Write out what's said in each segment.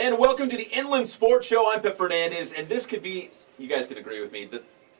And welcome to the Inland Sports Show. I'm Fernandez, and this could be, you guys could agree with me,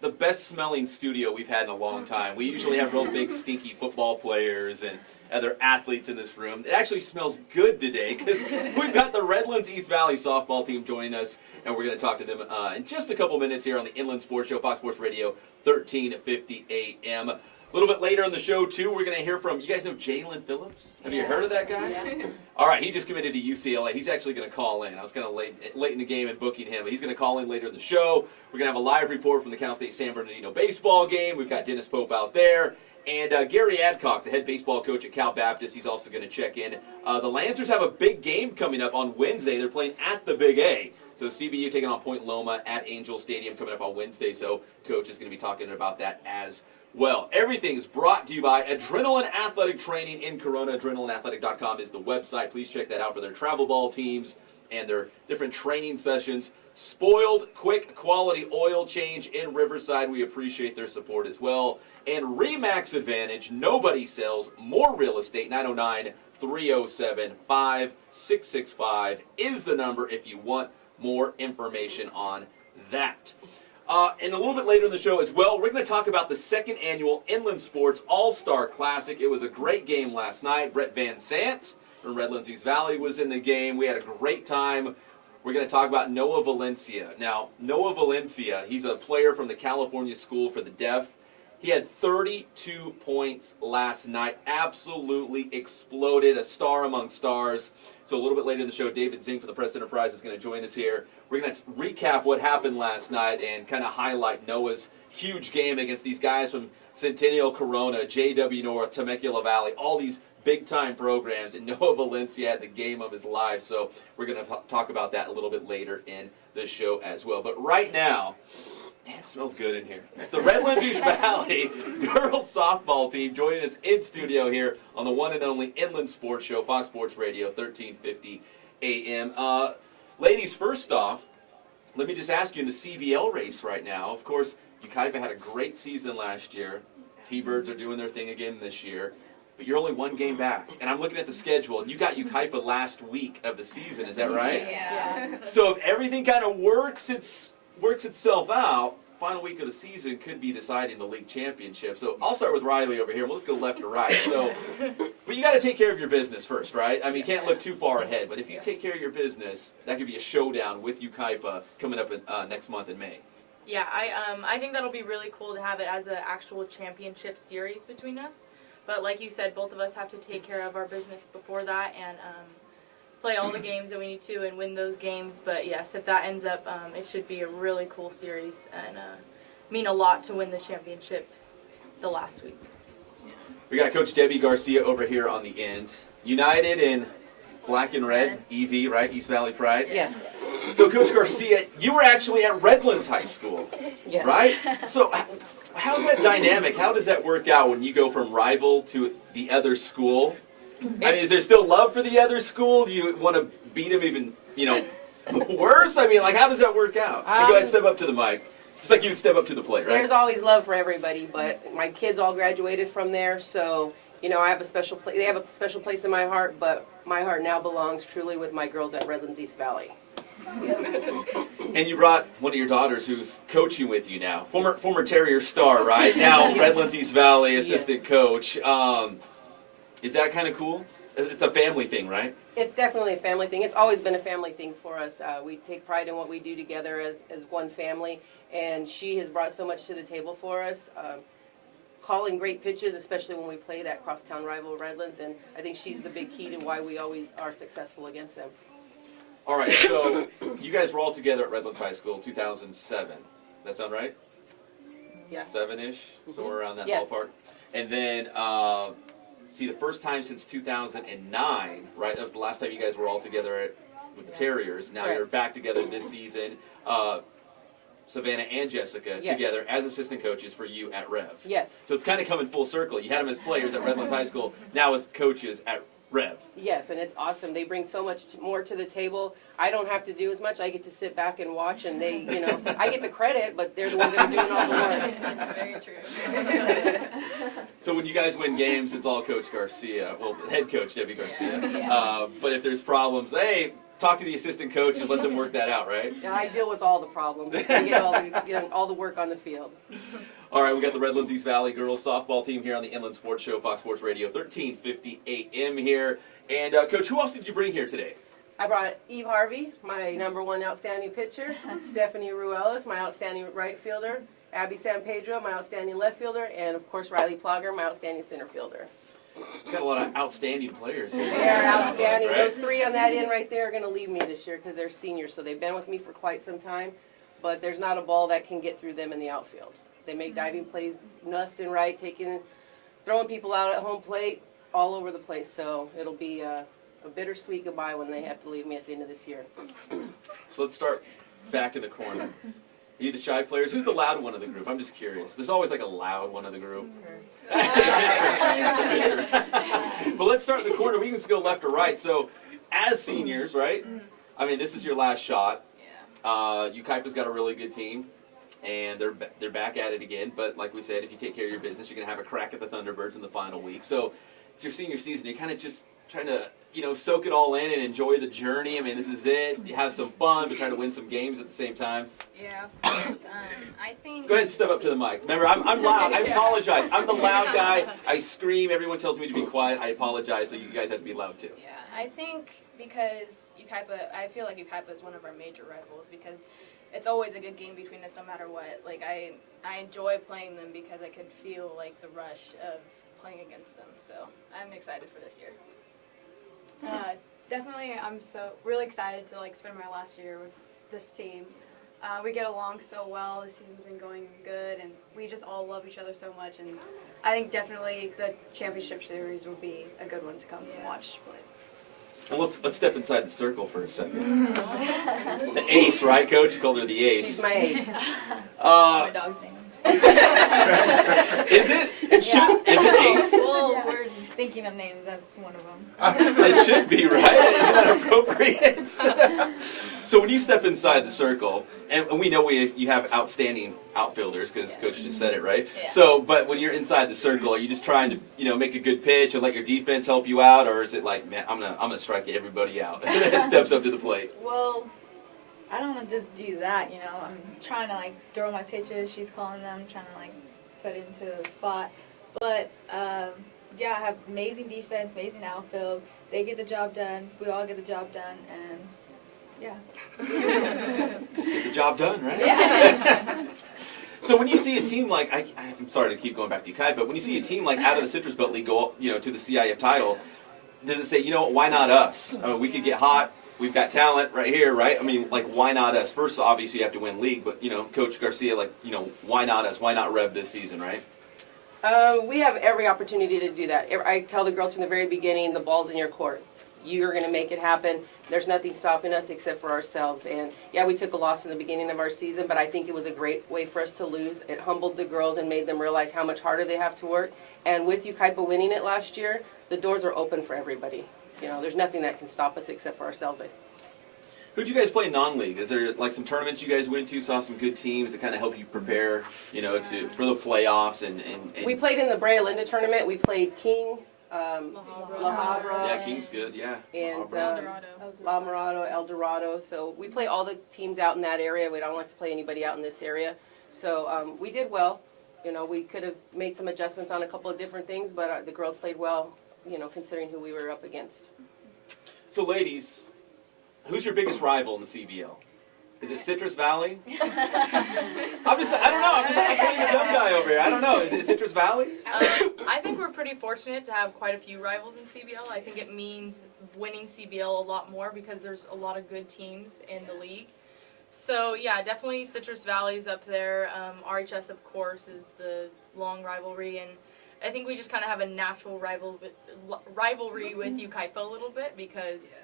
the best smelling studio we've had in a long time. We usually have real big, stinky football players and other athletes in this room. It actually smells good today because we've got the Redlands East Valley softball team joining us, and we're going to talk to them in just a couple minutes here on the Inland Sports Show, Fox Sports Radio, 1350 AM. A little bit later in the show, too, we're going to hear from, you guys know Jalen Phillips? Have you heard of that guy? Yeah. All right, he just committed to UCLA. He's actually going to call in. I was kind of late in the game in booking him, but he's going to call in later in the show. We're going to have a live report from the Cal State San Bernardino baseball game. We've got Dennis Pope out there. And Gary Adcock, the head baseball coach at Cal Baptist, he's also going to check in. The Lancers have a big game coming up on Wednesday. They're playing at the Big A. So CBU taking on Point Loma at Angel Stadium coming up on Wednesday. So Coach is going to be talking about that as well. Everything is brought to you by Adrenaline Athletic Training in Corona. AdrenalineAthletic.com is the website. Please check that out for their travel ball teams and their different training sessions. Spoiled, quick, quality oil change in Riverside. We appreciate their support as well. And RE/MAX Advantage. Nobody sells more real estate. 909-307-5665 is the number if you want more information on that. And a little bit later in the show as well, we're going to talk about the second annual Inland Sports All-Star Classic. It was a great game last night. Brett Van Sant from Redlands East Valley was in the game. We had a great time. We're going to talk about Noah Valencia. Now, Noah Valencia, he's a player from the California School for the Deaf. He had 32 points last night. Absolutely exploded. A star among stars. So a little bit later in the show, David Zink from the Press Enterprise is going to join us here. We're going to recap what happened last night and kind of highlight Noah's huge game against these guys from Centennial Corona, JW North, Temecula Valley, all these big-time programs. And Noah Valencia had the game of his life. So we're going to talk about that a little bit later in the show as well. But right now, man, it smells good in here. It's the Redlands East Valley girls softball team joining us in studio here on the one and only Inland Sports Show, Fox Sports Radio, 1350 AM. Ladies, first off, let me just ask you in the CBL race right now. Of course, Yucaipa had a great season last year. T-Birds are doing their thing again this year. But you're only one game back. And I'm looking at the schedule, and you got Yucaipa last week of the season. Is that right? Yeah. So if everything kind of works itself out, final week of the season could be deciding the league championship. So I'll start with Riley over here. Let's go left to right. So, but you got to take care of your business first, right? I mean, you can't look too far ahead. But if you take care of your business, that could be a showdown with Yucaipa coming up next month in May. Yeah, I think that'll be really cool to have it as an actual championship series between us. But like you said, both of us have to take care of our business before that and play all the games that we need to and win those games. But yes, if that ends up, it should be a really cool series and mean a lot to win the championship the last week. We got Coach Debbie Garcia over here on the end. United in black and red, EV, right? East Valley Pride. Yes. So Coach Garcia, you were actually at Redlands High School, Yes. right? So how's that dynamic? How does that work out when you go from rival to the other school? I mean, is there still love for the other school? Do you want to beat them even, worse? I mean, like, how does that work out? And go ahead, step up to the mic. Just like you'd step up to the plate, right? There's always love for everybody, but my kids all graduated from there, so, I have a special place. They have a special place in my heart, but my heart now belongs truly with my girls at Redlands East Valley. And you brought one of your daughters who's coaching with you now. Former Terrier star, right? Now Redlands East Valley assistant coach. Is that kind of cool? It's a family thing, right? It's definitely a family thing. It's always been a family thing for us. We take pride in what we do together as one family, and she has brought so much to the table for us. Calling great pitches, especially when we play that crosstown rival Redlands, and I think she's the big key to why we always are successful against them. All right, so you guys were all together at Redlands High School 2007. That sound right? Yeah. 7-ish, somewhere around that Yes. ballpark. And then, the first time since 2009, right? That was the last time you guys were all together with the Terriers. Now you're back together this season. Savannah and Jessica together as assistant coaches for you at REV. Yes. So it's kind of coming full circle. You had them as players at Redlands High School, now as coaches at REV. Yes, and it's awesome. They bring so much more to the table. I don't have to do as much. I get to sit back and watch, and they, I get the credit, but they're the ones that are doing all the work. That's very true. So when you guys win games, it's all Coach Garcia, well, head coach Debbie Garcia. Yeah. But if there's problems, hey, talk to the assistant coaches, let them work that out, right? Yeah, I deal with all the problems. I get all the work on the field. All right, we got the Redlands East Valley girls softball team here on the Inland Sports Show, Fox Sports Radio, 1350 AM here. And, Coach, who else did you bring here today? I brought Eve Harvey, my #1 outstanding pitcher, Stephanie Ruelas, my outstanding right fielder, Abby San Pedro, my outstanding left fielder, and, of course, Riley Plogger, my outstanding center fielder. We've got a lot of outstanding players here. They are outstanding. Right? Those 3 on that end right there are going to leave me this year because they're seniors, so they've been with me for quite some time, but there's not a ball that can get through them in the outfield. They make diving plays left and right, throwing people out at home plate all over the place, so it'll be a bittersweet goodbye when they have to leave me at the end of this year. So let's start back in the corner. Are you the shy players? Who's the loud one of the group? I'm just curious. There's always like a loud one of the group. But let's start in the corner. We can just go left or right. So, as seniors, right? I mean, this is your last shot. UKIPA's got a really good team, and they're back at it again. But like we said, if you take care of your business, you're gonna have a crack at the Thunderbirds in the final week. So, it's your senior season. You're kind of just trying to, soak it all in and enjoy the journey. I mean, this is it. You have some fun, but try to win some games at the same time. Yeah, of course. I think. Go ahead and step up to the mic. Remember, I'm loud. I apologize. I'm the loud guy. I scream. Everyone tells me to be quiet. I apologize, so you guys have to be loud too. Yeah, I think because I feel like UKIPA is one of our major rivals because it's always a good game between us no matter what. Like, I enjoy playing them because I could feel, like, the rush of playing against them. So I'm excited for this year. Definitely, I'm really excited to spend my last year with this team. We get along so well. The season's been going good, and we just all love each other so much. And I think definitely the championship series will be a good one to come and watch. And let's step inside the circle for a second. The ace, right, Coach? You called her the ace. She's my ace. My dog's name. Is it? Is it ace? Well, we're thinking of names. That's one of them. It should be, right? Isn't that appropriate? So when you step inside the circle, and we know you have outstanding outfilders because Coach just said it, right? Yeah. So, but when you're inside the circle, are you just trying to, make a good pitch and let your defense help you out, or is it like, man, I'm gonna strike everybody out? Steps up to the plate. Well, I don't want to just do that, I'm trying to, throw my pitches. She's calling them, trying to, put into the spot. But, yeah, I have amazing defense, amazing outfield. They get the job done. We all get the job done, and, yeah. Just get the job done, right? Yeah. So when you see a team like, I'm sorry to keep going back to UKI, but when you see a team out of the Citrus Belt League go, to the CIF title, does it say, why not us? We could get hot. We've got talent right here, right? I mean, why not us? First, obviously, you have to win league, but, Coach Garcia, why not us? Why not REV this season, right? We have every opportunity to do that. I tell the girls from the very beginning, the ball's in your court. You're going to make it happen. There's nothing stopping us except for ourselves. And, yeah, we took a loss in the beginning of our season, but I think it was a great way for us to lose. It humbled the girls and made them realize how much harder they have to work. And with UKIPA winning it last year, the doors are open for everybody. There's nothing that can stop us except for ourselves. Who'd you guys play non-league? Is there some tournaments you guys went to, saw some good teams that kind of help you prepare, for the playoffs and We played in the Brea Linda tournament. We played King, La Habra. Yeah, King's good, yeah. And Eldorado. La Mirado, El Dorado. So we play all the teams out in that area. We don't like to play anybody out in this area. So we did well. We could have made some adjustments on a couple of different things, but the girls played well, considering who we were up against. So, ladies, who's your biggest rival in the CBL? Is it Citrus Valley? I don't know. I'm playing the dumb guy over here. I don't know. Is it Citrus Valley? I think we're pretty fortunate to have quite a few rivals in CBL. I think it means winning CBL a lot more because there's a lot of good teams in the league. So, yeah, definitely Citrus Valley's up there. RHS, of course, is the long rivalry, and I think we just kind of have a natural rivalry with UKIPA a little bit because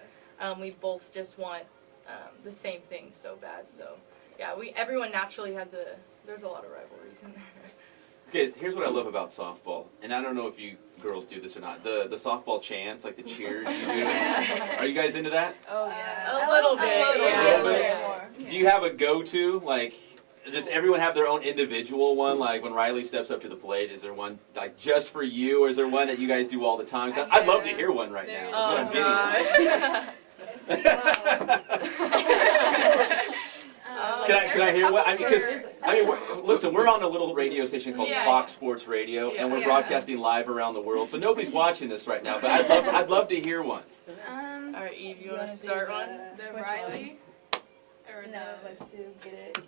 we both just want the same thing so bad. So, yeah, everyone naturally there's a lot of rivalries in there. Okay, here's what I love about softball, and I don't know if you girls do this or not. The softball chants, the cheers you do. Are you guys into that? Oh, yeah. A little bit. A little bit. Do you have a go-to? Does everyone have their own individual one? When Riley steps up to the plate, is there one just for you, or is there one that you guys do all the time? 'Cause I'd love to hear one right now. That's what I'm getting at. Can I hear what? I mean, because listen, we're on a little radio station called Yeah. Fox Sports Radio, and we're Yeah. broadcasting live around the world. So nobody's watching this right now, but I'd love to hear one. All right, Eve, you Do want to start one? The Which Riley. Or No, let's do get it.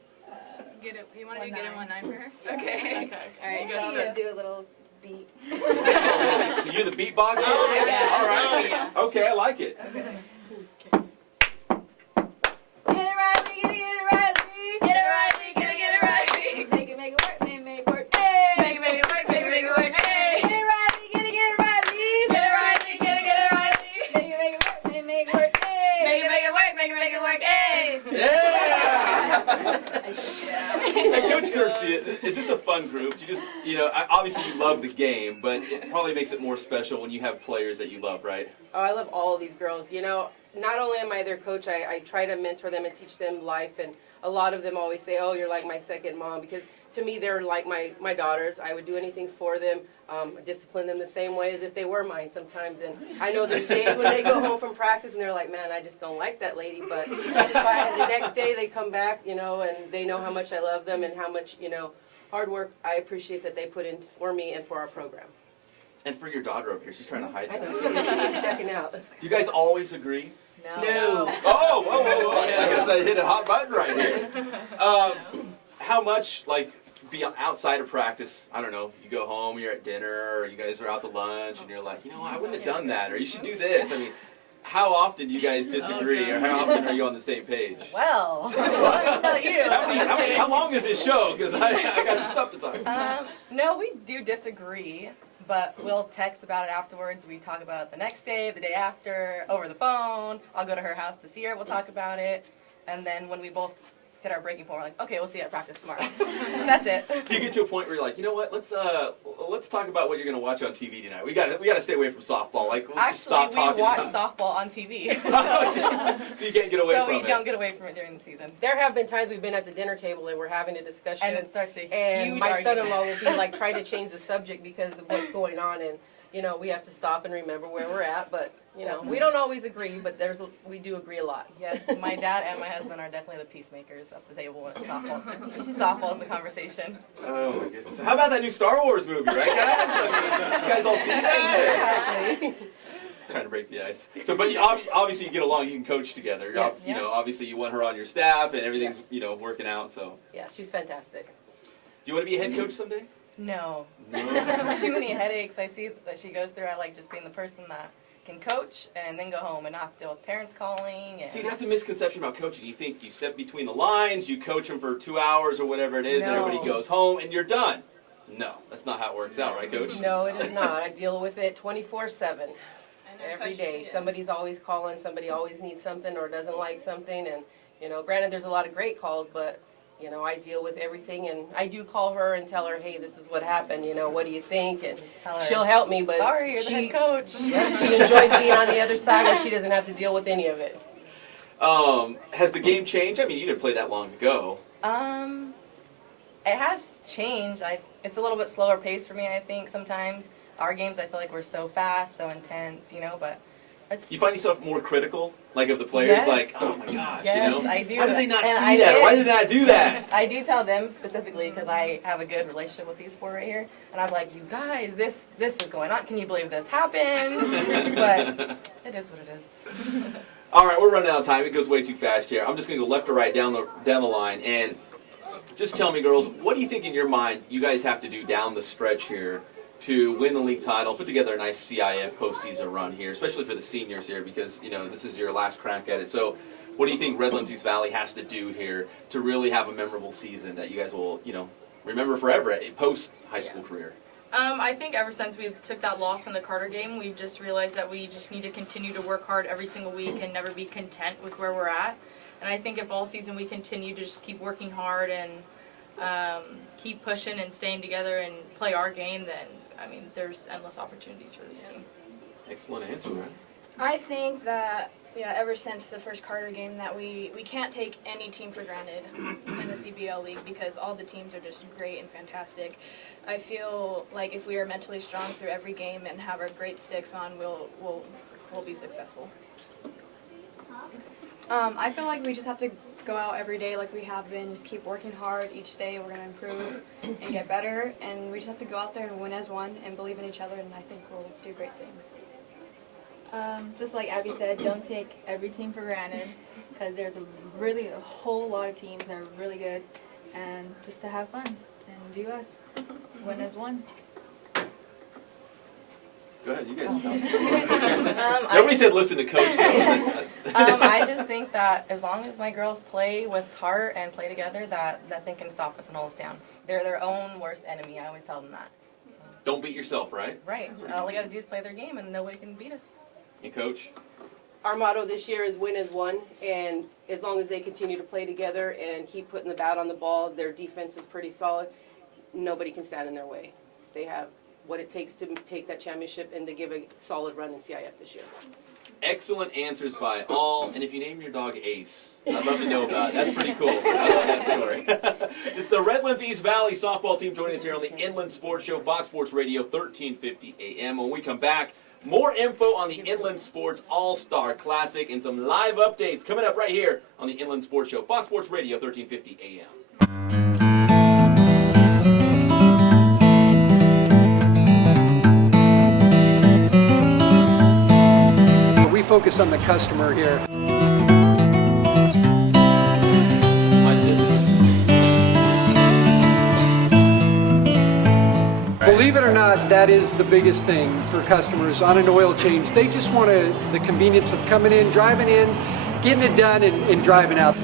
Get it. You want to do 1-9. get it 1-9 for her? Yeah. Okay. All right, You so guys I'm start. gonna do a little beat. So you're the beatboxer? Oh, yeah. All right. Oh, yeah. Okay, I like it. Get it Riley, get it Riley. Get it Riley. Get it Riley. Make it work, make it work. Hey. Make it work. Make it work. Hey. Get it Riley, get it Riley. Get it Riley. Get it Riley. Make it work, make it work. Hey. Make it work. Make it work. Hey. Yeah! Hey, Coach Garcia, is this a fun group? Do you just, obviously you love the game, but it probably makes it more special when you have players that you love, right? Oh, I love all of these girls. Not only am I their coach, I try to mentor them and teach them life. And a lot of them always say, oh, you're like my second mom. Because to me, they're like my daughters. I would do anything for them, discipline them the same way as if they were mine sometimes. And I know there's days when they go home from practice and they're like, man, I just don't like that lady. But the next day they come back, and they know how much I love them and how much, hard work I appreciate that they put in for me and for our program. And for your daughter up here, she's trying to hide I that. know, she's decking out. Do you guys always agree? No. Oh, whoa. Yeah, I guess I hit a hot button right here. How much, be outside of practice, I don't know, you go home, you're at dinner, or you guys are out to lunch, and you're like, I wouldn't have done that, or you should do this. I mean, how often do you guys disagree, or how often are you on the same page? Well, let me tell you. How long is this show? Because I got some stuff to talk about. No, we do disagree, but we'll text about it afterwards. We talk about it the next day, the day after, over the phone. I'll go to her house to see her. We'll talk about it. And then when we both hit our breaking point, we're like, okay, we'll see you at practice tomorrow. That's it. Do you get to a point where you're like, you know what? Let's talk about what you're going to watch on TV tonight. We got to stay away from softball. Let's just stop Actually, talking. we watch softball on TV. So you can't get away so from it. we don't get away from it during the season. There have been times we've been at the dinner table and we're having a discussion. And it starts a And huge my argument. son-in-law will be like trying to change the subject because of what's going on, and we have to stop and remember where we're at. But we don't always agree, but we do agree a lot. Yes, my dad and my husband are definitely the peacemakers at the table when softball's the conversation. Oh my goodness! So how about that new Star Wars movie, right, guys? I mean, you guys all see that? Exactly. Trying to break the ice. So, but obviously you get along. You can coach together. Yes. Obviously you want her on your staff, and everything's working out. So, Yeah, she's fantastic. do you want to be a head coach someday? No. No. Too many headaches I see that she goes through. I like just being the person that can coach and then go home and not have to deal with parents calling. And See, that's a misconception about coaching. You think you step between the lines, you coach them for 2 hours or whatever it is, and everybody goes home, and you're done. No, that's not how it works out, right, Coach? No, it is not. I deal with it 24/7. Every day. Somebody's always calling, somebody always needs something or doesn't like something, and granted there's a lot of great calls, but I deal with everything, and I do call her and tell her, hey, this is what happened, what do you think, and just tell her, she'll help me, but sorry, you're the head coach. Yeah, she enjoys being on the other side where she doesn't have to deal with any of it. Has the game changed? I mean, you didn't play that long ago. It has changed. It's a little bit slower pace for me, I think, sometimes. Our games, I feel like we're so fast, so intense, but it's... You find yourself more critical, of the players, Yes. oh my gosh, Yes, I do. How did they not And see I that? did. Why did they not do that? I do tell them specifically because I have a good relationship with these four right here, and I'm like, you guys, this is going on. Can you believe this happened? But it is what it is. All right, we're running out of time. It goes way too fast here. I'm just going to go left or right down the line, and just tell me, girls, what do you think in your mind you guys have to do down the stretch here to win the league title, put together a nice CIF postseason run here, especially for the seniors here, because this is your last crack at it. So, what do you think Redlands East Valley has to do here to really have a memorable season that you guys will, remember forever at a post high school career? I think ever since we took that loss in the Carter game, we've just realized that we just need to continue to work hard every single week and never be content with where we're at. And I think if all season we continue to just keep working hard and keep pushing and staying together and play our game, then there's endless opportunities for this team. Excellent answer, man. I think that ever since the first Carter game that we can't take any team for granted in the CBL league because all the teams are just great and fantastic. I feel like if we are mentally strong through every game and have our great sticks on, we'll be successful. I feel like we just have to go out every day like we have been, just keep working hard. Each day we're going to improve and get better, and we just have to go out there and win as one and believe in each other, and I think we'll do great things. Just like Abby said, don't take every team for granted, because there's a whole lot of teams that are really good, and just to have fun and do us, win as one. Go ahead, you guys talk. Nobody said listen to coach. I just think that as long as my girls play with heart and play together, that nothing can stop us and hold us down. They're their own worst enemy. I always tell them that. So. Don't beat yourself, right? Right. All we got to do is play their game, and nobody can beat us. And coach? Our motto this year is win as one, and as long as they continue to play together and keep putting the bat on the ball, their defense is pretty solid. Nobody can stand in their way. They have what it takes to take that championship and to give a solid run in CIF this year. Excellent answers by all. And if you name your dog Ace, I'd love to know about it. That's pretty cool. I love that story. It's the Redlands East Valley softball team joining us here on the Inland Sports Show, Fox Sports Radio, 1350 AM. When we come back, more info on the Inland Sports All-Star Classic and some live updates coming up right here on the Inland Sports Show, Fox Sports Radio, 1350 AM. We focus on the customer here. Believe it or not, that is the biggest thing for customers on an oil change. They just want the convenience of coming in, driving in, getting it done, and driving out.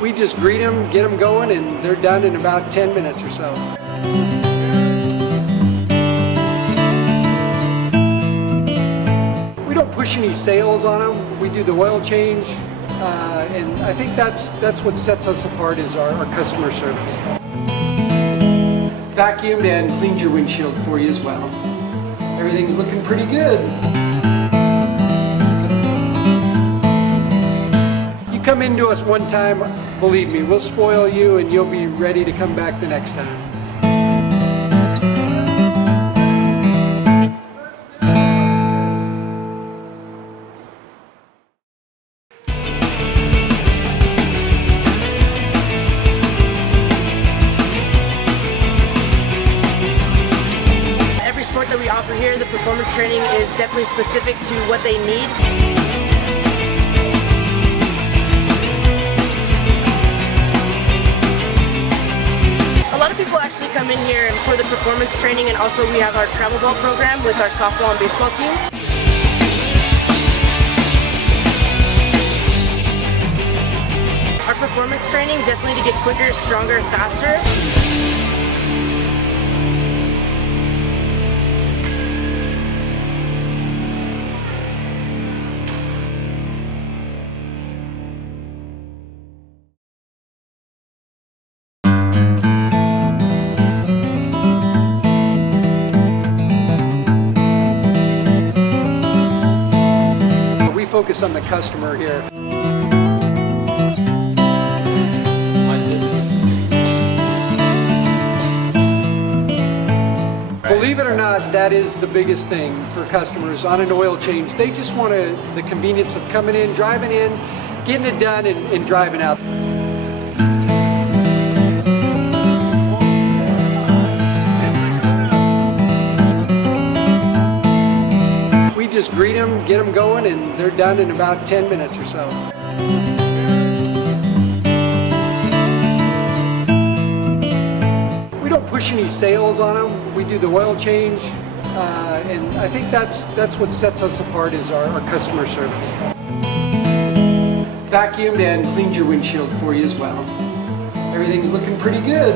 We just greet them, get them going, and they're done in about 10 minutes or so. We don't push any sales on them. We do the oil change, and I think that's what sets us apart is our customer service. Vacuumed and cleaned your windshield for you as well. Everything's looking pretty good. You come into us one time, believe me, we'll spoil you and you'll be ready to come back the next time. Every sport that we offer here, the performance training is definitely specific to what they need. A lot of people actually come in here for the performance training, and also we have our travel ball program with our softball and baseball teams. Our performance training definitely to get quicker, stronger, faster. We focus on the customer here. Believe it or not, that is the biggest thing for customers on an oil change. They just want the convenience of coming in, driving in, getting it done, and driving out. We just greet them, get them going, and they're done in about 10 minutes or so. We don't push any sales on them. We do the oil change, and I think that's what sets us apart is our customer service. Vacuumed and cleaned your windshield for you as well. Everything's looking pretty good.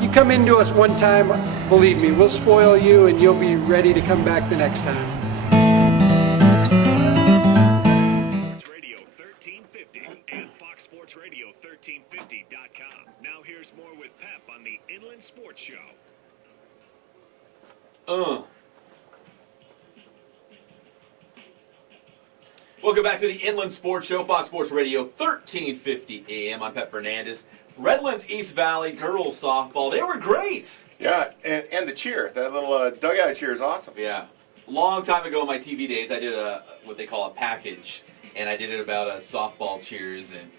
You come into us one time, believe me, we'll spoil you and you'll be ready to come back the next time. Radio 1350 and FoxSportsRadio1350.com. Now here's more with Pep on the Inland Sports Show. Welcome back to the Inland Sports Show, Fox Sports Radio, 1350 AM. I'm Pep Fernandez. Redlands East Valley girls softball, they were great. Yeah, and the cheer, that little dugout cheer is awesome. Yeah. Long time ago in my TV days, I did what they call a package, and I did it about softball cheers, and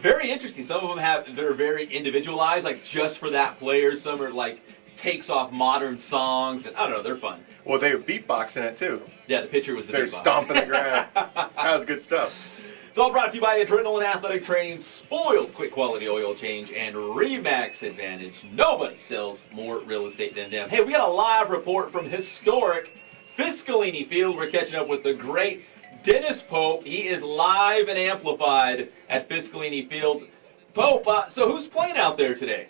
very interesting. Some of them they're very individualized, like just for that player. Some are like takes off modern songs, and I don't know, they're fun. Well, they were beatboxing it too. Yeah, the pitcher was the They're beatbox. stomping the ground. That was good stuff. It's all brought to you by Adrenaline Athletic Training, Spoiled Quick Quality Oil Change, and Remax Advantage. Nobody sells more real estate than them. Hey, we got a live report from historic Fiscalini Field. We're catching up with the great Dennis Pope. He is live and amplified at Fiscalini Field. Pope, so who's playing out there today?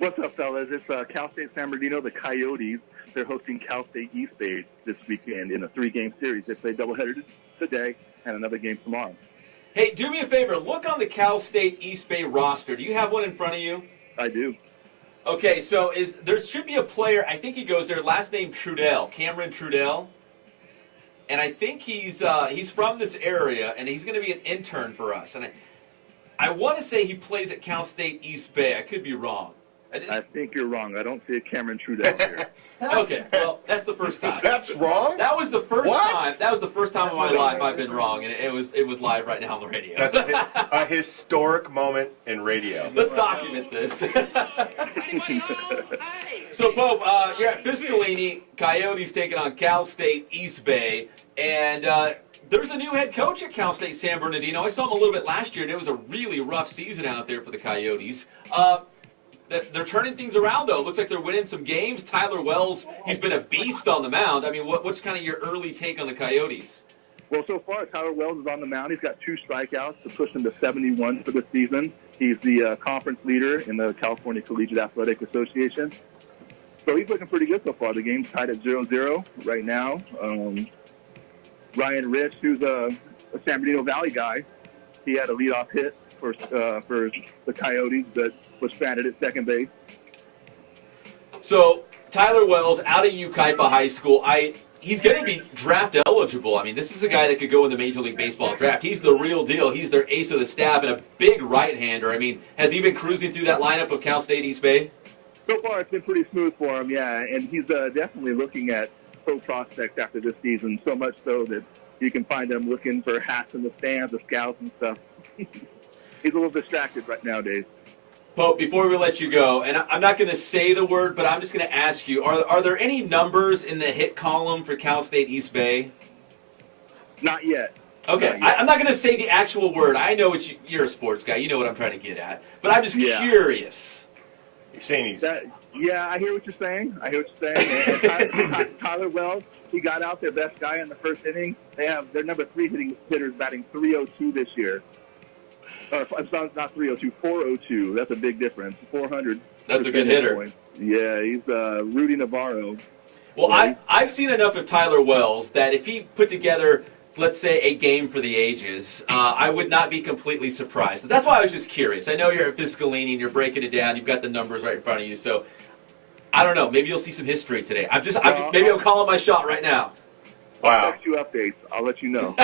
What's up, fellas? It's Cal State San Bernardino, the Coyotes. They're hosting Cal State East Bay this weekend in a 3-game series. They play doubleheader today and another game tomorrow. Hey, do me a favor. Look on the Cal State East Bay roster. Do you have one in front of you? I do. Okay, so there should be a player, I think he goes there, last name Trudell, Cameron Trudell. And I think he's from this area, and he's going to be an intern for us. And I want to say he plays at Cal State East Bay. I could be wrong. I think you're wrong. I don't see a Cameron Trudell here. Okay, well, that's the first time. That's wrong? That was the first What? time. That was the first time in my life I've been wrong, and it was live right now on the radio. That's a historic moment in radio. Let's document this. So, Pope, you're at Fiscalini. Coyotes taking on Cal State East Bay, and there's a new head coach at Cal State San Bernardino. I saw him a little bit last year, and it was a really rough season out there for the Coyotes. They're turning things around, though. Looks like they're winning some games. Tyler Wells, he's been a beast on the mound. I mean, what's kind of your early take on the Coyotes? Well, so far, Tyler Wells is on the mound. He's got 2 strikeouts to push him to 71 for the season. He's the conference leader in the California Collegiate Athletic Association. So he's looking pretty good so far. The game's tied at 0-0 right now. Ryan Rich, who's a San Bernardino Valley guy, he had a leadoff hit for the Coyotes that was stranded at second base. So Tyler Wells out of Yucaipa High School. He's going to be draft eligible. I mean, this is a guy that could go in the Major League Baseball draft. He's the real deal. He's their ace of the staff and a big right-hander. I mean, has he been cruising through that lineup of Cal State East Bay? So far, it's been pretty smooth for him, yeah. And he's definitely looking at pro prospects after this season, so much so that you can find him looking for hats in the stands, the scouts and stuff. He's a little distracted right nowadays. Pope, before we let you go, and I'm not going to say the word, but I'm just going to ask you, are there any numbers in the hit column for Cal State East Bay? Not yet. Okay, Not yet. I'm not going to say the actual word. I know you're a sports guy. You know what I'm trying to get at. But I'm just curious. You're saying he's... Yeah, I hear what you're saying. And Tyler Wells, he got out their best guy in the first inning. They have their number 3 hitters batting 302 this year. I'm sorry, not 302, 402. That's a big difference. 400. That's a good hitter. Points. Yeah, he's Rudy Navarro. Well, I've seen enough of Tyler Wells that if he put together, let's say, a game for the ages, I would not be completely surprised. That's why I was just curious. I know you're at Fiscalini and you're breaking it down. You've got the numbers right in front of you. So, I don't know. Maybe you'll see some history today. Maybe I'm calling my shot right now. Wow. I'll text you updates. I'll let you know.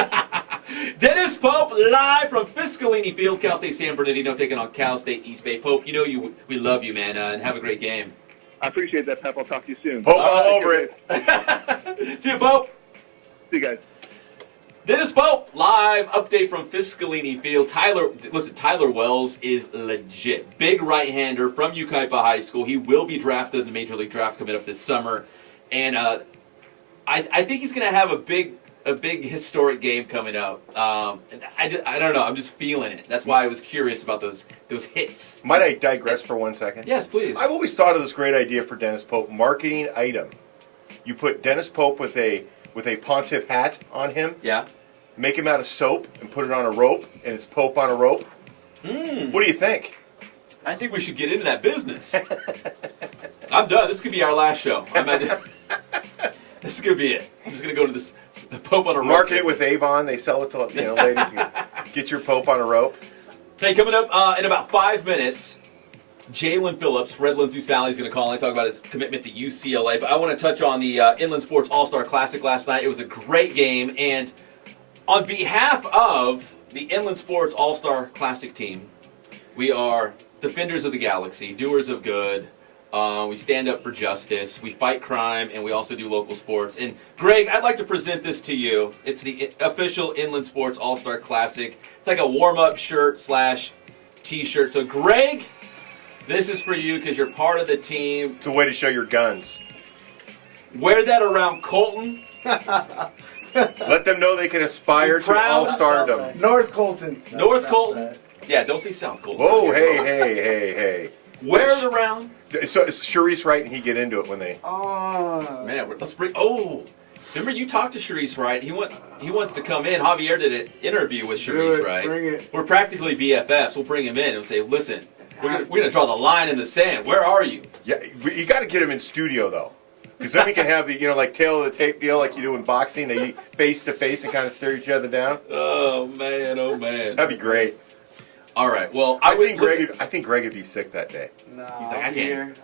Dennis Pope live from Fiscalini Field, Cal State San Bernardino taking on Cal State East Bay. Pope, we love you, man, and have a great game. I appreciate that, Pep. I'll talk to you soon. Pope all over it. See you, Pope. See you guys. Dennis Pope, live update from Fiscalini Field. Tyler Wells is legit. Big right-hander from Yucaipa High School. He will be drafted in the Major League Draft coming up this summer. And I think he's going to have a big historic game coming up. I don't know. I'm just feeling it. That's why I was curious about those hits. Might I digress for 1 second? Yes, please. I've always thought of this great idea for Dennis Pope, marketing item. You put Dennis Pope with a pontiff hat on him. Yeah. Make him out of soap and put it on a rope, and it's Pope on a rope. What do you think? I think we should get into that business. I'm done. This could be our last show. This could be it. I'm just going to go to this Pope on a rope. Market it with Avon. They sell it to ladies. Get your Pope on a rope. Hey, coming up in about 5 minutes, Jalen Phillips, Redlands East Valley, is going to call and talk about his commitment to UCLA. But I want to touch on the Inland Sports All-Star Classic last night. It was a great game, and On behalf of the Inland Sports All-Star Classic team, we are defenders of the galaxy, doers of good. We stand up for justice. We fight crime, and we also do local sports. And Greg, I'd like to present this to you. It's the official Inland Sports All-Star Classic. It's like a warm-up shirt / T-shirt. So, Greg, this is for you because you're part of the team. It's a way to show your guns. Wear that around Colton. Let them know they can aspire to all-stardom. North Colton. North Colton. Yeah, don't say South Colton. Whoa, hey. Wear it around. So is Sharice Wright and he get into it when they... Oh. Man, let's bring... Oh, remember you talked to Sharice Wright. He wants to come in. Javier did an interview with Sharice Wright. Bring it. We're practically BFFs. We'll bring him in and say, listen, we're gonna draw the line in the sand. Where are you? Yeah, you got to get him in studio, though. Because then we can have the, like tail of the tape deal like you do in boxing. They eat face to face and kind of stare each other down. Oh, man. That'd be great. All right. Well, I think Greg would be sick that day. No, He's like,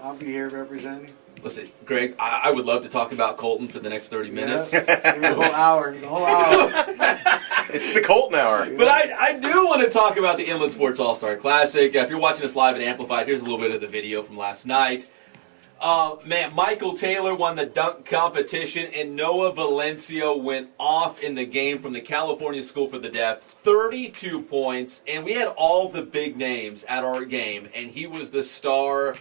I'll be here representing. Listen, Greg, I would love to talk about Colton for the next 30 minutes. The whole hour. It's the Colton hour. But I do want to talk about the Inland Sports All-Star Classic. If you're watching us live at Amplified, here's a little bit of the video from last night. Man, Michael Taylor won the dunk competition, and Noah Valencia went off in the game from the California School for the Deaf. 32 points, and we had all the big names at our game, and he was the star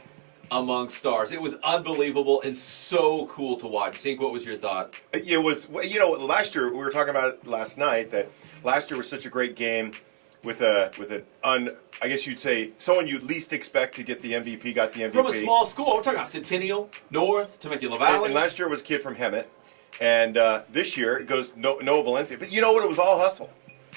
among stars. It was unbelievable and so cool to watch. Sink, what was your thought? It was, last year, we were talking about it last night, that last year was such a great game with I guess you'd say, someone you'd least expect to get the MVP got the MVP. From a small school. We're talking about Centennial, North, Temecula Valley. And last year was a kid from Hemet, and this year it goes Noah Valencia. But you know what? It was all hustle.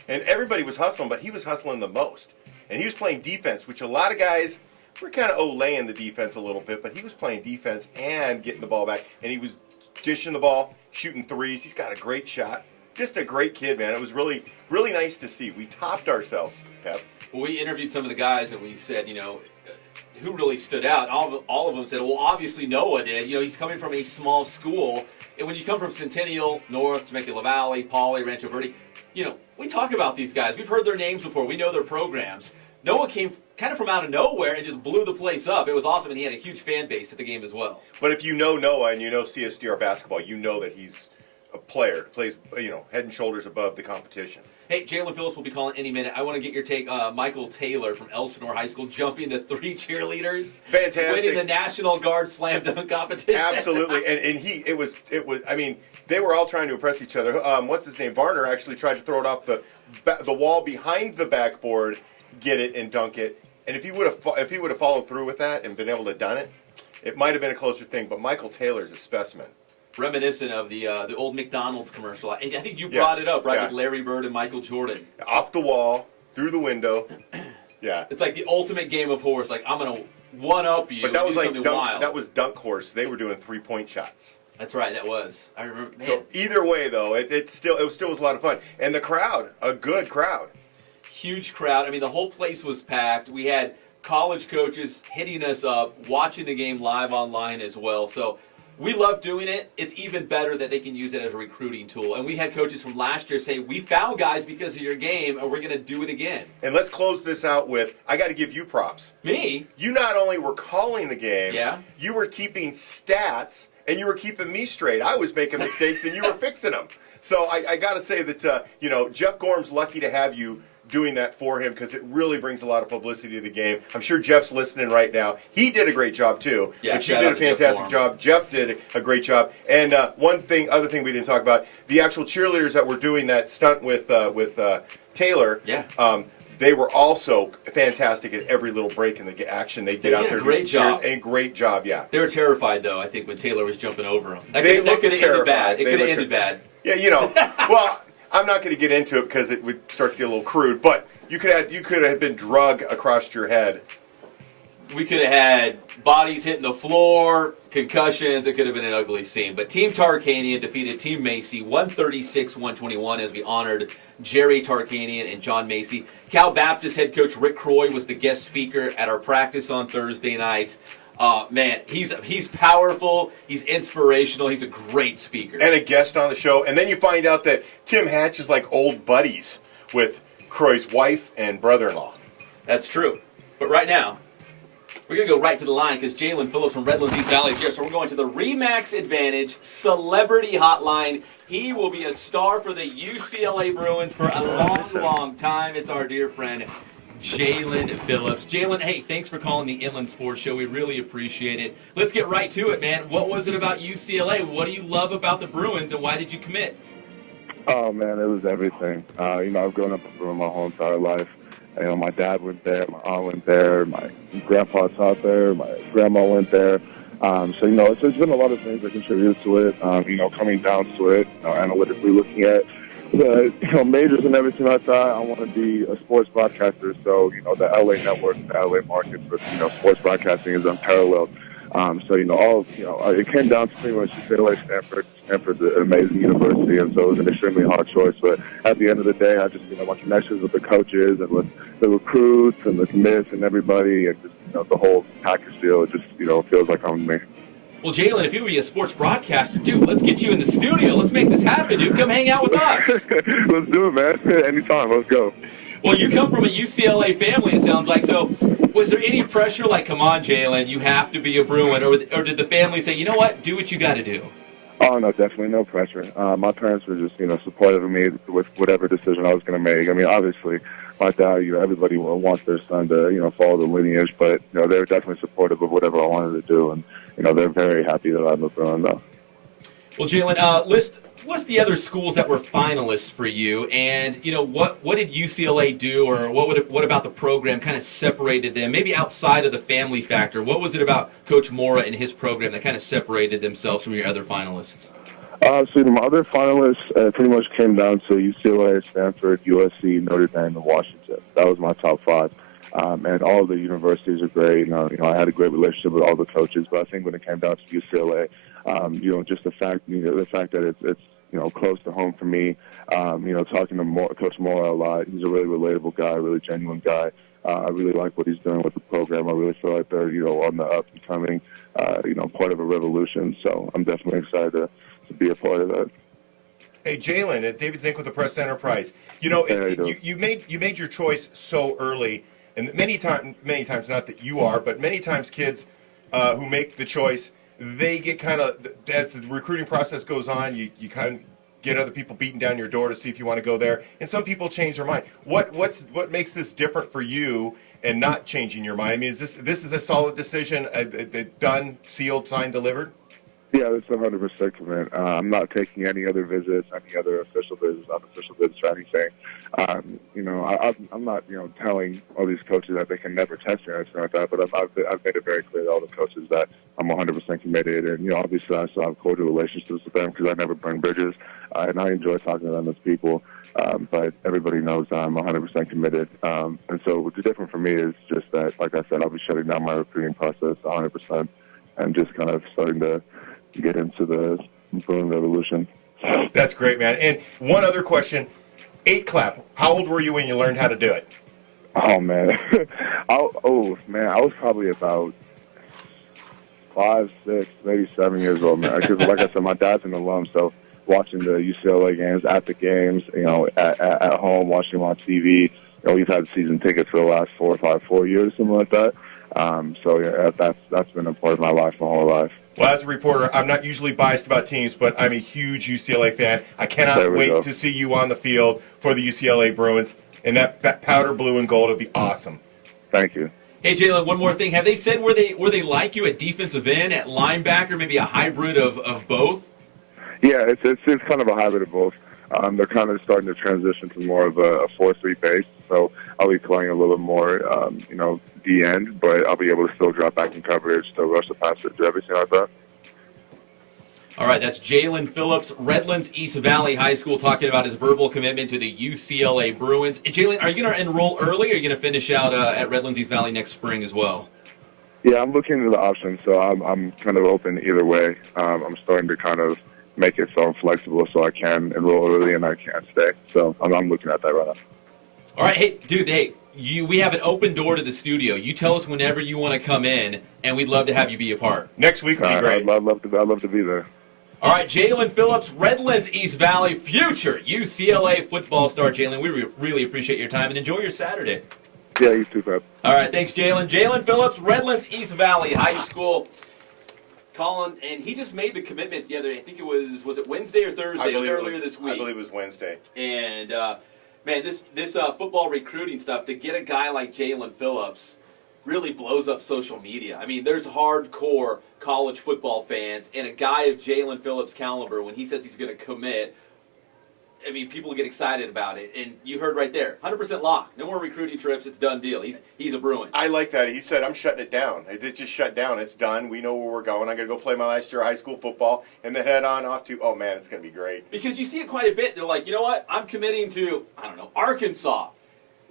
And everybody was hustling, but he was hustling the most. And he was playing defense, which a lot of guys were kind of olaying the defense a little bit, but he was playing defense and getting the ball back. And he was dishing the ball, shooting threes. He's got a great shot. Just a great kid, man. It was really, really nice to see. We topped ourselves, Pep. Well, we interviewed some of the guys, and we said, who really stood out. All of them said, well, obviously Noah did. He's coming from a small school. And when you come from Centennial, North, Temecula Valley, Poly, Rancho Verde, we talk about these guys. We've heard their names before. We know their programs. Noah came kind of from out of nowhere and just blew the place up. It was awesome, and he had a huge fan base at the game as well. But if you know Noah and you know CSDR basketball, you know that he's a player, plays, head and shoulders above the competition. Hey, Jalen Phillips will be calling any minute. I want to get your take. Michael Taylor from Elsinore High School jumping the 3 cheerleaders. Fantastic. Winning the National Guard Slam Dunk competition. Absolutely. And it was, I mean, they were all trying to impress each other. What's his name? Varner actually tried to throw it off the wall behind the backboard, get it and dunk it. And if he would have followed through with that and been able to done it, it might have been a closer thing. But Michael Taylor's a specimen. Reminiscent of the old McDonald's commercial. I think you brought it up, right, with Larry Bird and Michael Jordan. Off the wall, through the window. Yeah. It's like the ultimate game of horse. Like, I'm going to one-up you. But that was like wild. That was dunk horse. They were doing 3-point shots. That's right, that was. I remember. Man. So either way, though, it still was a lot of fun. And the crowd, a good crowd. Huge crowd. I mean, the whole place was packed. We had college coaches hitting us up, watching the game live online as well. So we love doing it. It's even better that they can use it as a recruiting tool. And we had coaches from last year say, we found guys because of your game, and we're going to do it again. And let's close this out with, I got to give you props. Me? You not only were calling the game, you were keeping stats, and you were keeping me straight. I was making mistakes, and you were fixing them. So I got to say that, Jeff Gorham's lucky to have you doing that for him because it really brings a lot of publicity to the game. I'm sure Jeff's listening right now. He did a great job too. Yeah, but you did a fantastic job. Jeff did a great job. And other thing we didn't talk about, the actual cheerleaders that were doing that stunt with Taylor. Yeah. They were also fantastic at every little break in the action. They get out there. Great job. And great job, yeah. They were terrified though, I think, when Taylor was jumping over them. They looked could have ended bad. terrified. It could have ended bad. Yeah, well, I'm not going to get into it because it would start to get a little crude, but you could have been drug across your head. We could have had bodies hitting the floor, concussions. It could have been an ugly scene. But Team Tarkanian defeated Team Macy 136-121 as we honored Jerry Tarkanian and John Macy. Cal Baptist head coach Rick Croy was the guest speaker at our practice on Thursday night. Man, he's powerful, he's inspirational, he's a great speaker. And a guest on the show. And then you find out that Tim Hatch is like old buddies with Croy's wife and brother-in-law. That's true. But right now, we're going to go right to the line because Jaelan Phillips from Redlands East Valley is here. So we're going to the RE/MAX Advantage Celebrity Hotline. He will be a star for the UCLA Bruins for a long, long time. It's our dear friend, Jaelan Phillips. Jaelan, hey, thanks for calling the Inland Sports Show. We really appreciate it. Let's get right to it, man. What was it about UCLA? What do you love about the Bruins, and why did you commit? Oh, man, it was everything. I've grown up a Bruin my whole entire life. My dad went there, my aunt went there, my grandpa taught there, my grandma went there. It's been a lot of things that contributed to it. Coming down to it, analytically looking at the majors and everything like that. I want to be a sports broadcaster. So, the LA network, the LA market for sports broadcasting is unparalleled. It came down to pretty much UCLA, Stanford. Stanford's an amazing university, and so it was an extremely hard choice. But at the end of the day, I just, my connections with the coaches and with the recruits and the commits and everybody, and just, the whole package deal, it just, feels like I'm me. Well, Jaelan, if you would be a sports broadcaster, dude, let's get you in the studio. Let's make this happen, dude. Come hang out with us. Let's do it, man. Anytime. Let's go. Well, you come from a UCLA family, it sounds like. So was there any pressure, like, come on, Jaelan, you have to be a Bruin? Or did the family say, you know what, do what you got to do? Oh, no, definitely no pressure. My parents were just, supportive of me with whatever decision I was going to make. I mean, obviously, my dad, everybody wants their son to, follow the lineage, but, they were definitely supportive of whatever I wanted to do. And, they're very happy that I'm a Bruin, though. Well, Jaelan, list the other schools that were finalists for you, and what did UCLA do, or what about the program kind of separated them? Maybe outside of the family factor, what was it about Coach Mora and his program that kind of separated themselves from your other finalists? My other finalists pretty much came down to UCLA, Stanford, USC, Notre Dame, and Washington. That was my top five. And all the universities are great. I had a great relationship with all the coaches, but I think when it came down to UCLA, just the fact that it's close to home for me. Talking to Coach Mora a lot. He's a really relatable guy, really genuine guy. I really like what he's doing with the program. I really feel like they're, on the up and coming, part of a revolution. So I'm definitely excited to be a part of that. Hey, Jaelan, David Zink with the Press Enterprise. You made your choice so early, and many times, not that you are, but many times kids who make the choice, they get kind of, as the recruiting process goes on, you kind of get other people beating down your door to see if you want to go there, and some people change their mind. What makes this different for you and not changing your mind? I mean, is this is a solid decision, done, sealed, signed, delivered? Yeah, that's 100% commit. I'm not taking any other visits, any other official visits, unofficial visits, or anything. I'm not, telling all these coaches that they can never test me or anything like that, but I've made it very clear to all the coaches that I'm 100% committed, and, obviously I still have cordial relationships with them because I never burn bridges, and I enjoy talking to them as people, but everybody knows that I'm 100% committed. And so what's different for me is just that, like I said, I'll be shutting down my recruiting process 100% and just kind of starting to get into the Bruin revolution. That's great, man. And one other question, 8 clap. How old were you when you learned how to do it? Oh, man. I was probably about 5, 6, maybe 7 years old, man. Because, like I said, my dad's an alum, so watching the UCLA games, at the games, at home, watching them on TV. We've had season tickets for the last 4 years, something like that. That's been a part of my life, my whole life. Well, as a reporter, I'm not usually biased about teams, but I'm a huge UCLA fan. I cannot wait to see you on the field for the UCLA Bruins. And that powder blue and gold will be awesome. Thank you. Hey, Jaelan, one more thing. Have they said where they like you at defensive end, at linebacker, maybe a hybrid of both? Yeah, it's kind of a hybrid of both. They're kind of starting to transition to more of a 4-3 base, so I'll be playing a little bit more, D end, but I'll be able to still drop back in coverage, still rush the passer, do everything like that. All right, that's Jaelan Phillips, Redlands East Valley High School, talking about his verbal commitment to the UCLA Bruins. And Jaelan, are you going to enroll early, or are you going to finish out at Redlands East Valley next spring as well? Yeah, I'm looking into the options, so I'm kind of open either way. I'm starting to kind of make it so I'm flexible, so I can enroll early and I can stay. So I'm looking at that right now. All right, hey, we have an open door to the studio. You tell us whenever you want to come in, and we'd love to have you be a part. Next week would be great. I'd love to be there. All right, Jaelan Phillips, Redlands East Valley, future UCLA football star. Jaelan, we really appreciate your time, and enjoy your Saturday. Yeah, you too, Pep. All right, thanks, Jaelan. Jaelan Phillips, Redlands East Valley High School. Colin, and he just made the commitment the other day. I think it was it Wednesday or Thursday? It was earlier this week. I believe it was Wednesday. And, man, this football recruiting stuff, to get a guy like Jaelan Phillips really blows up social media. I mean, there's hardcore college football fans, and a guy of Jaelan Phillips' caliber, when he says he's going to commit, I mean, people get excited about it. And you heard right there, 100% lock. No more recruiting trips. It's done deal. He's a Bruin. I like that. He said, I'm shutting it down. It just shut down. It's done. We know where we're going. I'm going to go play my last year of high school football and then head on off to, oh, man, it's going to be great. Because you see it quite a bit. They're like, you know what? I'm committing to, I don't know, Arkansas.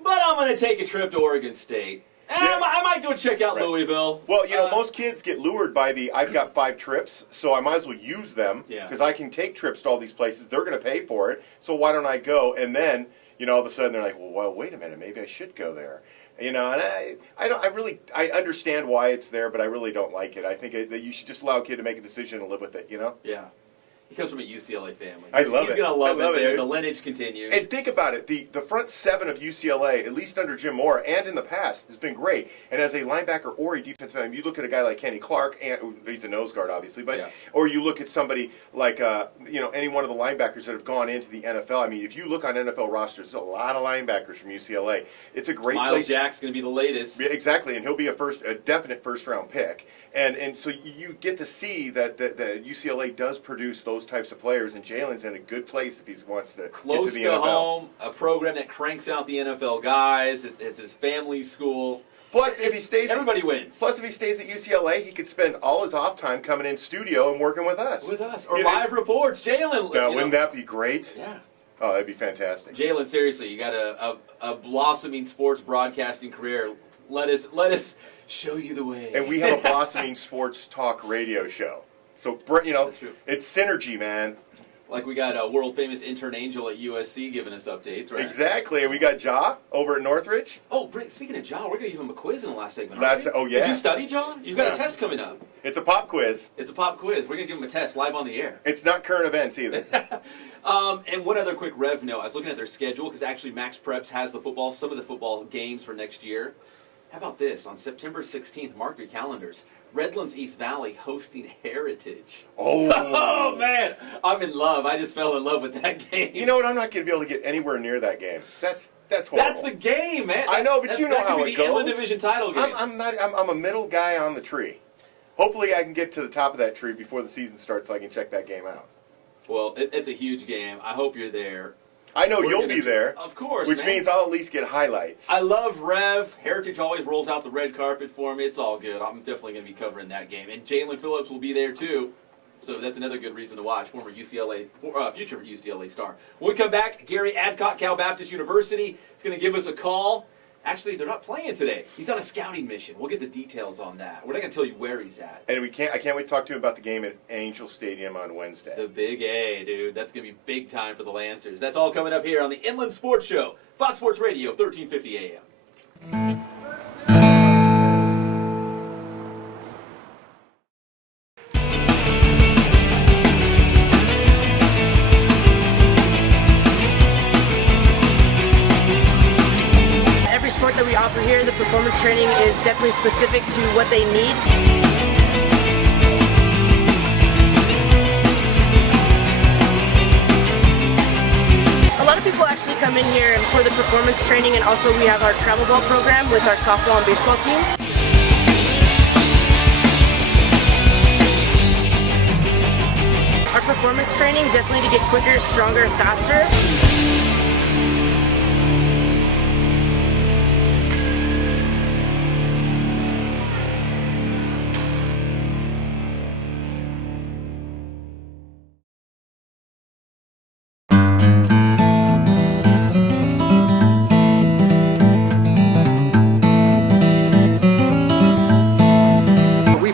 But I'm going to take a trip to Oregon State. And I might go check out Louisville. Well, you know, most kids get lured by I've got 5 trips, so I might as well use them because I can take trips to all these places. They're going to pay for it, so why don't I go? And then, you know, all of a sudden they're like, well, wait a minute, maybe I should go there. You know, and I understand why it's there, but I really don't like it. I think that you should just allow a kid to make a decision and live with it, you know? Yeah. He comes from a UCLA family. I love it. He's going to love it there. Dude. The lineage continues. And think about it. The front 7 of UCLA, at least under Jim Moore and in the past, has been great. And as a linebacker or a defensive end, you look at a guy like Kenny Clark, and he's a nose guard, obviously, but or you look at somebody like you know, any one of the linebackers that have gone into the NFL. I mean, if you look on NFL rosters, there's a lot of linebackers from UCLA. It's a great Miles place. Jack's going to be the latest. Yeah, exactly, and he'll be a definite first-round pick. And so you get to see that UCLA does produce those types of players, and Jalen's in a good place if he wants to Close get to the NFL. home, a program that cranks out the NFL guys. It's his family school. Plus, if he stays, everybody wins. Plus, if he stays at UCLA, he could spend all his off time coming in studio and working with us. Or live reports. Jaelan. Wouldn't that be great? Yeah. Oh, that'd be fantastic. Jaelan, seriously, you got a blossoming sports broadcasting career. Let us show you the way. And we have a blossoming sports talk radio show. So, you know, it's synergy, man. Like we got a world-famous intern Angel at USC giving us updates, right? Exactly. And we got Ja over at Northridge. Oh, speaking of Ja, we're going to give him a quiz in the last segment. Oh, yeah. Did you study, Ja? You've got a test coming up. It's a pop quiz. It's a pop quiz. We're going to give him a test live on the air. It's not current events either. And one other quick rev note. I was looking at their schedule because actually Max Preps has some of the football games for next year. How about this? On September 16th, mark your calendars. Redlands East Valley hosting Heritage. Oh, man. I'm in love. I just fell in love with that game. You know what? I'm not going to be able to get anywhere near that game. That's horrible. That's the game, man. I know, but you know how it goes. The Inland Division title game. I'm a middle guy on the tree. Hopefully I can get to the top of that tree before the season starts so I can check that game out. Well, it's a huge game. I hope you're there. I know you'll be there. Of course, Which means I'll at least get highlights. I love Rev. Heritage always rolls out the red carpet for me. It's all good. I'm definitely going to be covering that game. And Jalen Phillips will be there, too. So that's another good reason to watch. Future UCLA star. When we come back, Gary Adcock, Cal Baptist University, is going to give us a call. Actually, they're not playing today. He's on a scouting mission. We'll get the details on that. We're not going to tell you where he's at. And I can't wait to talk to him about the game at Angel Stadium on Wednesday. The Big A, dude. That's going to be big time for the Lancers. That's all coming up here on the Inland Sports Show, Fox Sports Radio, 1350 AM. That we offer here, the performance training is definitely specific to what they need. A lot of people actually come in here for the performance training, and also we have our travel ball program with our softball and baseball teams. Our performance training definitely to get quicker, stronger, faster.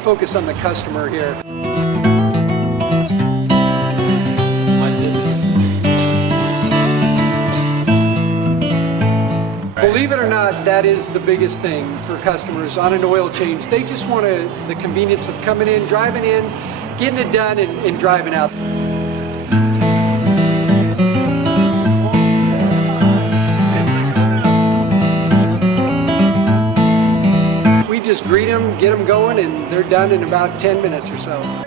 Focus on the customer here. Believe it or not, that is the biggest thing for customers on an oil change. They just want the convenience of coming in, driving in, getting it done, and driving out. We just greet them, get them going, and they're done in about 10 minutes or so.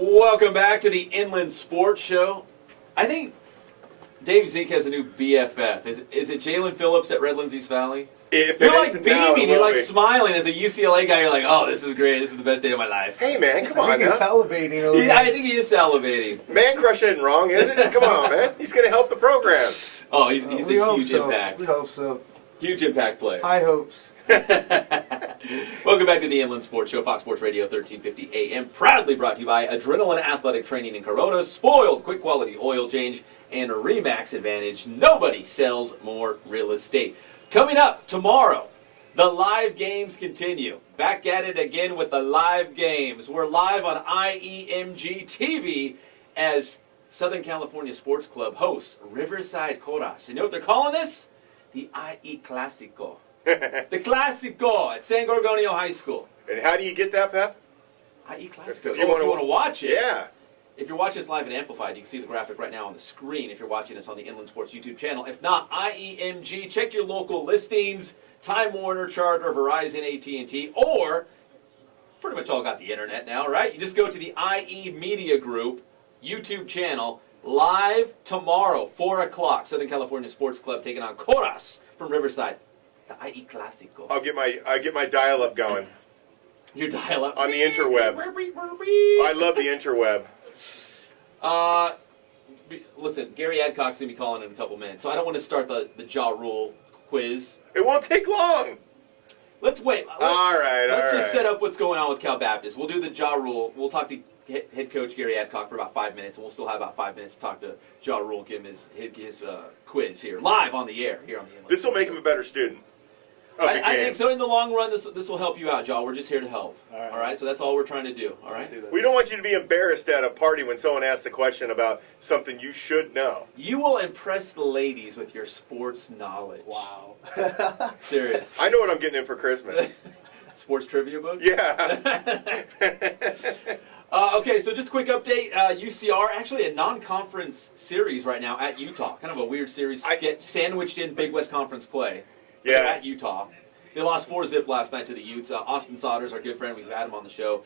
Welcome back to the Inland Sports Show. I think Dave Zeke has a new BFF. Is it Jaelan Phillips at Redlands East Valley? If You're it like isn't now, it beaming, you're will like be. smiling. As a UCLA guy, you're like, oh, this is great. This is the best day of my life. Hey, man, come I on think he's now. salivating over Yeah, I there. think he is salivating. Man Crush isn't wrong, is it? Come on, man. He's going to help the program. Oh, he's We a hope huge so. impact. We hope so. Huge impact player. High hopes. Welcome back to the Inland Sports Show, Fox Sports Radio 1350 AM. Proudly brought to you by Adrenaline Athletic Training in Corona, Spoiled, quick quality oil change, and Remax Advantage. Nobody sells more real estate. Coming up tomorrow, the live games continue. Back at it again with the live games. We're live on IEMG TV as Southern California Sports Club hosts Riverside Coras. You know what they're calling this? The IE Clásico. The Clásico at San Gorgonio High School. And how do you get that, Pep? IE Clásico. If you If you wanna- want to watch it. Yeah. If you're watching us live and amplified, you can see the graphic right now on the screen if you're watching us on the Inland Sports YouTube channel. If not, IEMG, check your local listings, Time Warner, Charter, Verizon, AT&T, or pretty much all got the internet now, right? You just go to the IE Media Group YouTube channel, live tomorrow, 4 o'clock. Southern California Sports Club taking on Coras from Riverside. The IE Clásico. I get my dial-up going Your dial-up. on the interweb. I love the interweb. Listen, Gary Adcock's going to be calling in a couple minutes, so I don't want to start the Ja Rule quiz. It won't take long. Let's wait. All right. Let's just set up what's going on with Cal Baptist. We'll do the Ja Rule. We'll talk to head coach Gary Adcock for about 5 minutes, and we'll still have about 5 minutes to talk to Ja Rule, give him his quiz here, live on the air, here on the Inland. This will make him a better student of the I game. think so. In the long run, this will help you out, Ja. We're just here to help. All right? So that's all we're trying to do. All right? We don't want you to be embarrassed at a party when someone asks a question about something you should know. You will impress the ladies with your sports knowledge. Wow. Serious. I know what I'm getting in for Christmas. Sports trivia book? Yeah. Okay, so just a quick update. UCR, actually a non-conference series right now at Utah. Kind of a weird series, get sandwiched in Big West Conference play. But they're Yeah. at Utah. They lost 4-0 last night to the Utes. Austin Sodders, our good friend, we've had him on the show.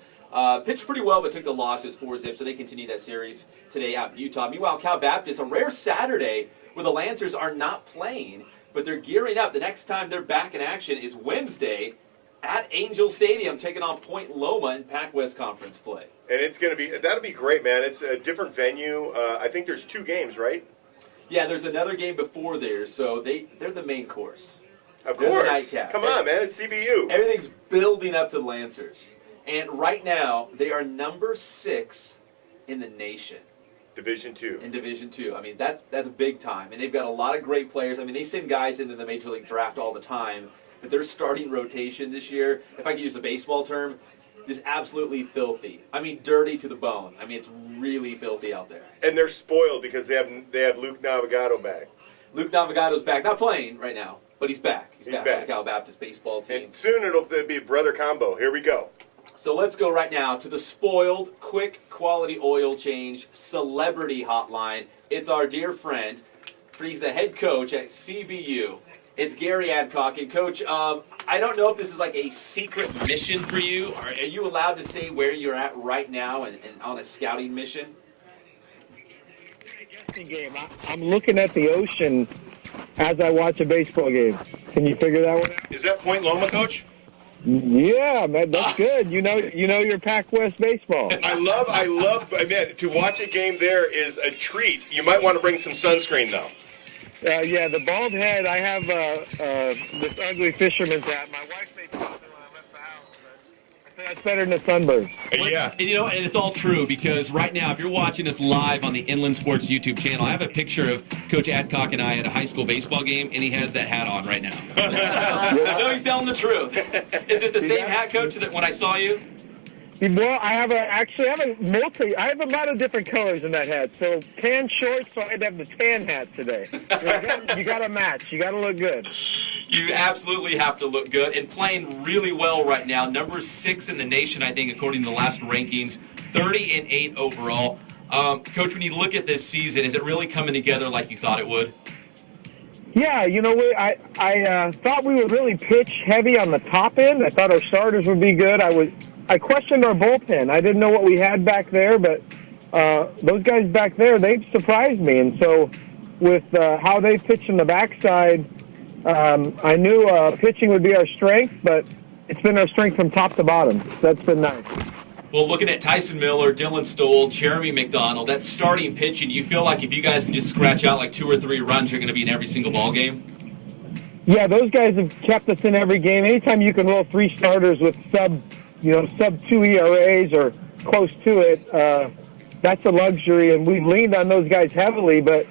Pitched pretty well, but took the loss. It was 4-0, so they continue that series today out in Utah. Meanwhile, Cal Baptist, a rare Saturday where the Lancers are not playing, but they're gearing up. The next time they're back in action is Wednesday at Angel Stadium, taking on Point Loma in Pac-West Conference play. And that'll be great, man. It's a different venue. I think there's 2 games, right? Yeah, there's another game before theirs, so they're the main course. Of They're the course. nightcap. Come on, man. It's CBU. Everything's building up to the Lancers. And right now, they are number 6 in the nation. Division 2. In Division 2. I mean, that's big time. And they've got a lot of great players. I mean, they send guys into the Major League Draft all the time. But their starting rotation this year, if I could use a baseball term, is absolutely filthy. I mean, dirty to the bone. I mean, it's really filthy out there. And they're spoiled because they have Luke Navigato back. Luke Navigato's back. Not playing right now, but he's back. He's back back. on the Cal Baptist baseball team. And soon it'll be a brother combo. Here we go. So let's go right now to the Spoiled Quick Quality Oil Change Celebrity Hotline. It's our dear friend. He's the head coach at CBU. It's Gary Adcock. And, Coach, I don't know if this is like a secret mission for you. Are you allowed to say where you're at right now and on a scouting mission? Game. I'm looking at the ocean as I watch a baseball game. Can you figure that one out? Is that Point Loma, Coach? Yeah, man, that's good. You know your Pac-West baseball. I mean, to watch a game there is a treat. You might want to bring some sunscreen, though. Yeah, the bald head, I have this ugly fisherman's hat. My wife made fun of me when I left the house, but I That's better than a sunburn. Yeah. And, and it's all true because right now, if you're watching us live on the Inland Sports YouTube channel, I have a picture of Coach Adcock and I at a high school baseball game, and he has that hat on right now. No, he's telling the truth. Is it the same hat, Coach, that when I saw you? Well, I have a lot of different colors in that hat. So tan shorts, so I had to have the tan hat today. You got to match. You got to look good. You absolutely have to look good and playing really well right now. Number 6 in the nation, I think, according to the last rankings. 30-8 overall. Coach, when you look at this season, is it really coming together like you thought it would? Yeah, I thought we would really pitch heavy on the top end. I thought our starters would be good. I questioned our bullpen. I didn't know what we had back there, but those guys back there, they've surprised me. And so with how they pitch in the backside, I knew pitching would be our strength, but it's been our strength from top to bottom. So that's been nice. Well, looking at Tyson Miller, Dylan Stoll, Jeremy McDonald, that starting pitching, do you feel like if you guys can just scratch out like 2 or 3 runs, you're going to be in every single ball game? Yeah, those guys have kept us in every game. Anytime you can roll 3 starters with sub 2 ERAs or close to it, that's a luxury, and we've leaned on those guys heavily. But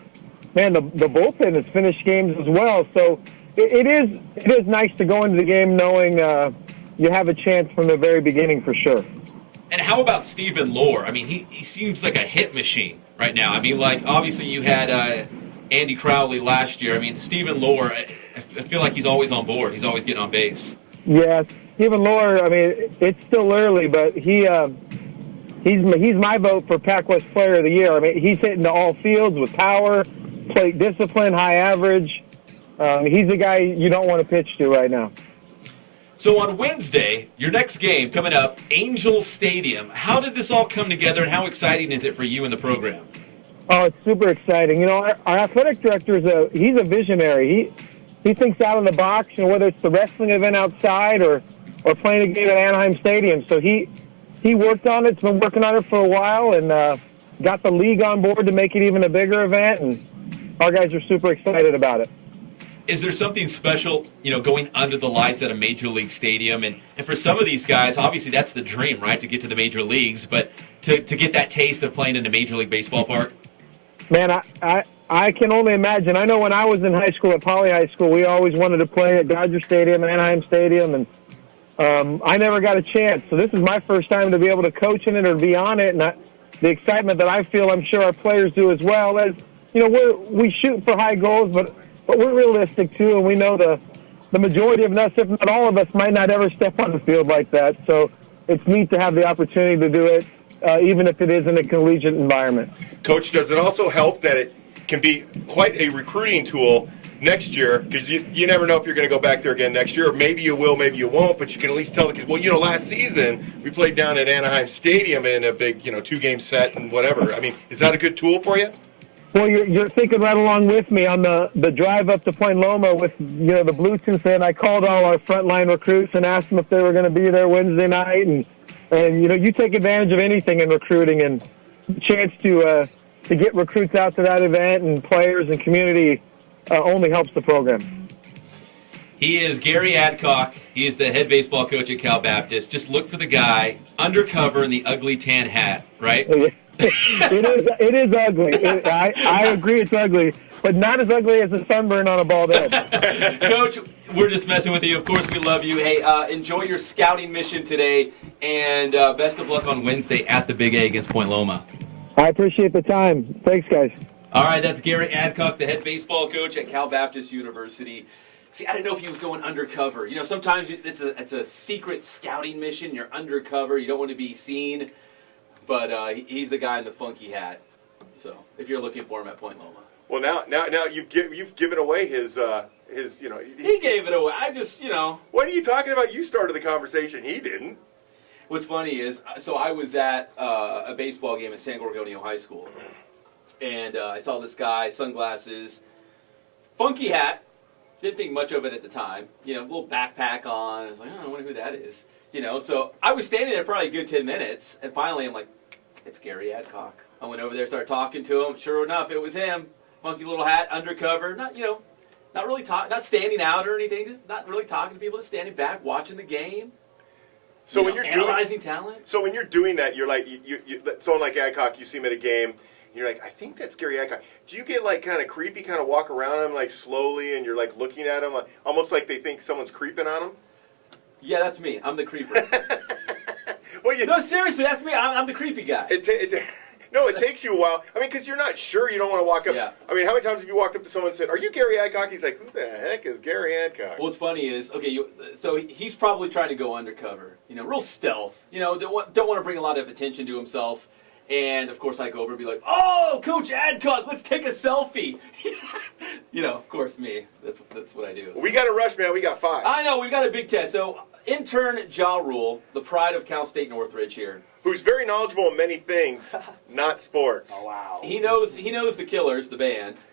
man, the bullpen has finished games as well. So it is nice to go into the game knowing you have a chance from the very beginning for sure. And how about Stephen Lohr? I mean, he seems like a hit machine right now. I mean, like obviously you had Andy Crowley last year. I mean, Stephen Lohr, I feel like he's always on board. He's always getting on base. Yes. Stephen Lohr, I mean, it's still early, but he's my vote for Pac-West Player of the Year. I mean, he's hitting to all fields with power, plate discipline, high average. He's the guy you don't want to pitch to right now. So on Wednesday, your next game coming up, Angel Stadium. How did this all come together, and how exciting is it for you and the program? Oh, it's super exciting. Our athletic director he's a visionary. He thinks out of the box. Whether it's the wrestling event outside or playing a game at Anaheim Stadium. So he worked on it. He's been working on it for a while and got the league on board to make it even a bigger event. And our guys are super excited about it. Is there something special, going under the lights at a major league stadium? And for some of these guys, obviously that's the dream, right, to get to the major leagues. But to get that taste of playing in a Major League Baseball park? Man, I can only imagine. I know when I was in high school at Poly High School, we always wanted to play at Dodger Stadium, Anaheim Stadium, and I never got a chance. So this is my first time to be able to coach in it or be on it, and the excitement that I feel, I'm sure our players do as well. As we shoot for high goals, but we're realistic too, and we know the majority of us, if not all of us, might not ever step on the field like that. So it's neat to have the opportunity to do it, even if it is in a collegiate environment. Coach, does it also help that it can be quite a recruiting tool next year? Because you never know if you're going to go back there again next year. Maybe you will, maybe you won't, but you can at least tell the kids, well, last season we played down at Anaheim Stadium in a big, 2-game set and whatever. I mean, is that a good tool for you? Well, you're thinking right along with me on the drive up to Point Loma with, the Bluetooth in. I called all our frontline recruits and asked them if they were going to be there Wednesday night. And you take advantage of anything in recruiting, and the chance to get recruits out to that event and players and community only helps the program. He is Gary Adcock. He is the head baseball coach at Cal Baptist. Just look for the guy undercover in the ugly tan hat, right? It is ugly. I agree it's ugly, but not as ugly as a sunburn on a bald head. Coach, we're just messing with you. Of course, we love you. Hey, enjoy your scouting mission today, and best of luck on Wednesday at the Big A against Point Loma. I appreciate the time. Thanks, guys. All right, that's Gary Adcock, the head baseball coach at Cal Baptist University. See, I didn't know if he was going undercover. Sometimes it's a secret scouting mission. You're undercover. You don't want to be seen. But he's the guy in the funky hat. So if you're looking for him at Point Loma. Well, now you've given away his. He gave it away. I just What are you talking about? You started the conversation. He didn't. What's funny is, so I was at a baseball game at San Gorgonio High School, and I saw this guy, sunglasses, funky hat. Didn't think much of it at the time. Little backpack on. I was like, I wonder who that is. So I was standing there probably a good 10 minutes, and finally I'm like, it's Gary Adcock. I went over there, started talking to him. Sure enough, it was him. Funky little hat, undercover. Not really not standing out or anything. Just not really talking to people. Just standing back, watching the game. So when you're analyzing talent. So when you're doing that, you're like, someone like Adcock, you see him at a game, and you're like, I think that's Gary Adcock. Do you get like kind of creepy, kind of walk around him like slowly, and you're like looking at him, like, almost like they think someone's creeping on him? Yeah, that's me. I'm the creeper. Well, no, seriously, that's me. I'm the creepy guy. No, it takes you a while. I mean, because you're not sure. You don't want to walk up. Yeah. I mean, how many times have you walked up to someone and said, "Are you Gary Adcock?" He's like, "Who the heck is Gary Adcock?" What's funny is, okay, so he's probably trying to go undercover, real stealth. Don't want to bring a lot of attention to himself. And of course, I go over and be like, "Oh, Coach Adcock, let's take a selfie." Of course, me. That's what I do. We got to rush, man. We got 5. I know we got a big test. So intern Ja Rule, the pride of Cal State Northridge here. Who's very knowledgeable in many things, not sports. Oh, wow. He knows the Killers, the band.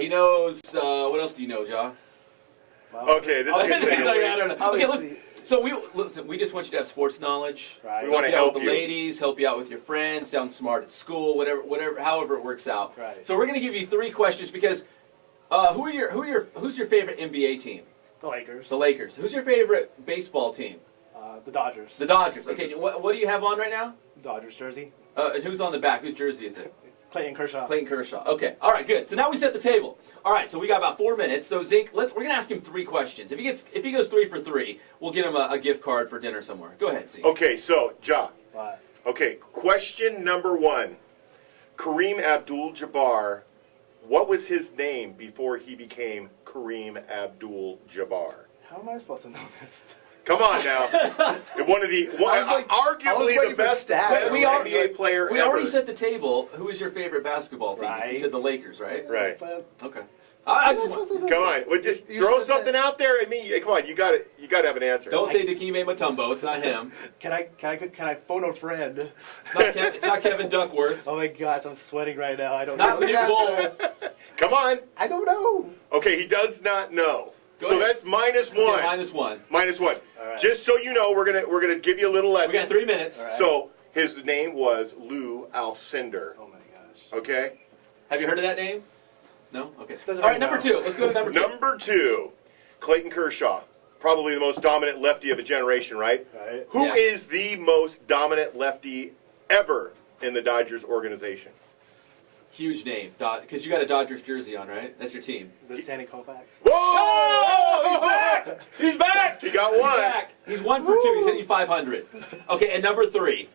He knows what else do you know, Ja? Well, Okay, this is a good thing. I don't know. Okay, so we just want you to have sports knowledge. Right. We want to you out help with you. the ladies, help you out with your friends, sound smart at school, whatever, however it works out. Right. So we're gonna give you 3 questions because who's your favorite NBA team? The Lakers. The Lakers. Who's your favorite baseball team? The Dodgers. The Dodgers. Okay, what do you have on right now? Dodgers jersey. And who's on the back? Whose jersey is it? Clayton Kershaw. Clayton Kershaw. Okay. All right. Good. So now we set the table. All right. So we got about 4 minutes. So Zink, we're gonna ask him 3 questions. If he goes 3 for 3, we'll get him a gift card for dinner somewhere. Go ahead, Zink. Okay, so Ja. What? Okay, question number 1. Kareem Abdul-Jabbar. What was his name before he became Kareem Abdul-Jabbar? How am I supposed to know this? Come on now. Arguably the best NBA player We ever. already set the table. Who is your favorite basketball team? Right. You said the Lakers, right? Right. But Okay. I just Come on. Well, just throw something out there. I mean, come on. You got to have an answer. don't say Dikembe Mutombo. It's not him. can I phone a friend? It's not Kevin Duckworth. Oh my gosh, I'm sweating right now. I don't Not know. Nick Bull. Come on. I don't know. Okay, he does not know. Go So ahead. that's -1. Okay, -1. -1. All right. Just so you know, we're gonna give you a little lesson. We got 3 minutes. All right. So his name was Lou Alcindor. Oh my gosh. Okay. Have you heard of that name? No? Okay. Doesn't All right, ring a number bell. 2. Let's go to number 2. Number 2, Clayton Kershaw, probably the most dominant lefty of a generation, right? Right. Who Yeah. is the most dominant lefty ever in the Dodgers organization? Huge name. Because you got a Dodgers jersey on, right? That's your team. Is it Sandy Koufax? Whoa! Oh, he's back! He's back! He got He's one. back. He's 1 for 2. He's hitting 500. Okay, and number 3.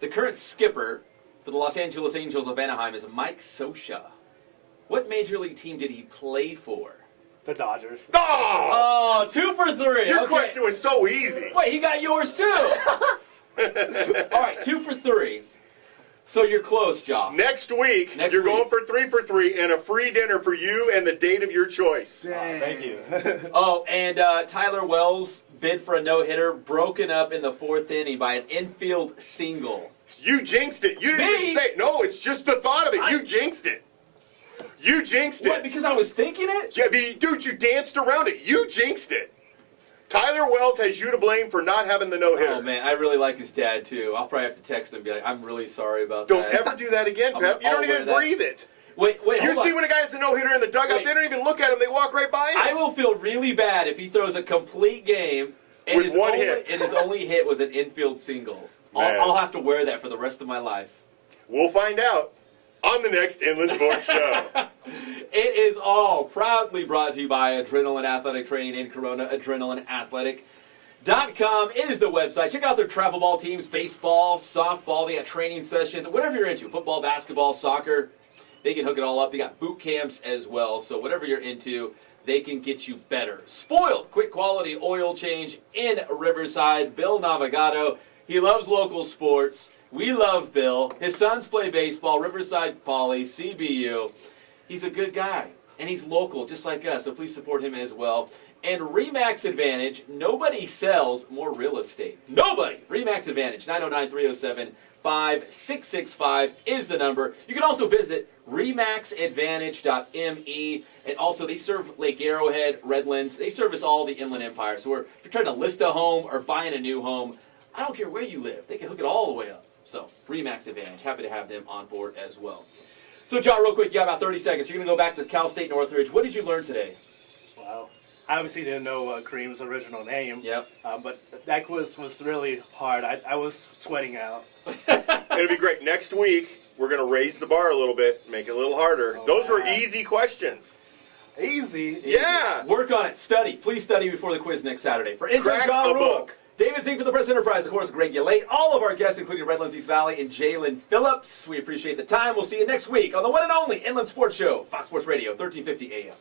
The current skipper for the Los Angeles Angels of Anaheim is Mike Scioscia. What major league team did he play for? The Dodgers. Oh! Oh, 2 for 3. Your Okay. question was so easy. Wait, he got yours too. All right, 2 for 3. So you're close, Ja. Next week, Next you're week. going for 3 for 3 and a free dinner for you and the date of your choice. Thank you. Oh, and Tyler Wells bid for a no-hitter, broken up in the 4th inning by an infield single. You jinxed it. You didn't Me? even say it. No, it's just the thought of it. You jinxed it. You jinxed What, it. because I was thinking it? Yeah, dude, you danced around it. You jinxed it. Tyler Wells has you to blame for not having the no-hitter. Oh, man, I really like his dad, too. I'll probably have to text him and be like, I'm really sorry about Don't that. ever do that again, I'm Pep. You I'll don't wear even that. breathe it. Wait, You hold see on. when a guy has a no-hitter in the dugout, Wait. they don't even look at him. They walk right by him. I will feel really bad if he throws a complete game and With one hit. and his only hit was an infield single. Man. I'll have to wear that for the rest of my life. We'll find out on the next Inland Sports Show. It is all proudly brought to you by Adrenaline Athletic Training in Corona, adrenalineathletic.com is the website. Check out their travel ball teams, baseball, softball. They got training sessions, whatever you're into, football, basketball, soccer. They can hook it all up. They got boot camps as well. So whatever you're into, they can get you better. Spoiled, quick quality oil change in Riverside. Bill Navigado, he loves local sports. We love Bill. His sons play baseball, Riverside Poly, CBU. He's a good guy, and he's local, just like us, so please support him as well. And Remax Advantage, nobody sells more real estate. Nobody! Remax Advantage, 909-307-5665 is the number. You can also visit remaxadvantage.me, and also they serve Lake Arrowhead, Redlands. They service all the Inland Empire. So if you're trying to list a home or buying a new home, I don't care where you live. They can hook it all the way up. So, Remax Advantage. Happy to have them on board as well. So, John, real quick, you got about 30 seconds. You're going to go back to Cal State Northridge. What did you learn today? Wow. I obviously didn't know Kareem's original name. Yep. But that quiz was really hard. I was sweating out. It'll be great. Next week, we're going to raise the bar a little bit, make it a little harder. Oh, Those were man. easy questions. Easy. Yeah. Work on it. Study. Please study before the quiz next Saturday. For intern Crack John a Rule, book. David Zink for the Press Enterprise, of course, Greg Yelate, all of our guests, including Redlands East Valley and Jaelan Phillips. We appreciate the time. We'll see you next week on the one and only Inland Sports Show, Fox Sports Radio, 1350 AM.